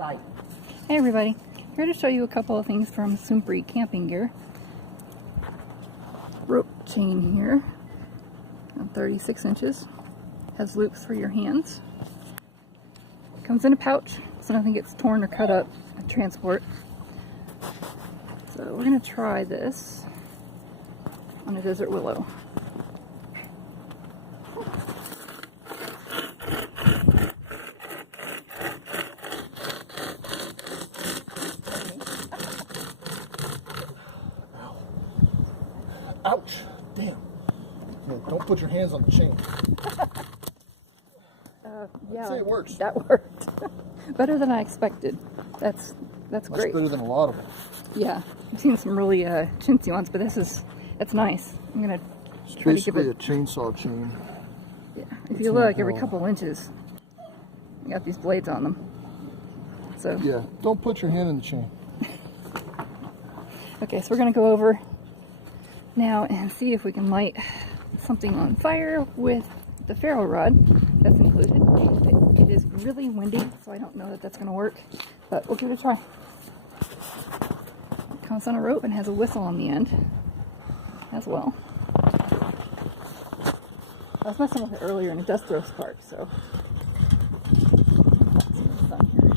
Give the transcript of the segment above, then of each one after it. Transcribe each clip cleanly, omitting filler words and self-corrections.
Hey everybody, here to show you a couple of things from Sumpri camping gear. Rope chain here, 36 inches, has loops for your hands. Comes in a pouch so nothing gets torn or cut up at transport. So we're going to try this on a Desert Willow. Ouch! Damn. Yeah, don't put your hands on the chain. Yeah, I'd say it works. That worked. Better than I expected. That's Much great. better than a lot of them. Yeah, I've seen some really chintzy ones, but that's nice. I'm gonna It's try to give basically it a chainsaw chain. Yeah, if you look, every couple inches, you got these blades on them. So Yeah, don't put your hand in the chain. okay, so we're gonna go over now and see if we can light something on fire with the ferro rod that's included. It is really windy, so I don't know that that's gonna work, but we'll give it a try. It comes on a rope and has a whistle on the end as well. I was messing with it earlier and it does throw sparks, so some fun here.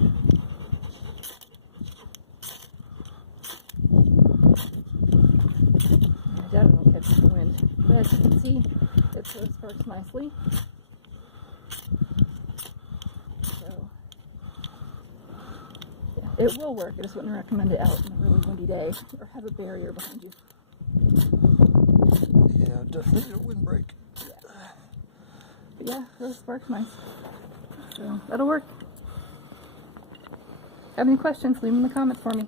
I doubt it'll catch the wind, but as you can see, it throws sparks nicely. So yeah, it will work. I just wouldn't recommend it out on a really windy day or have a barrier behind you. Yeah, definitely a windbreak. But yeah, those sparks nice. So that'll work. Have any questions, leave them in the comments for me.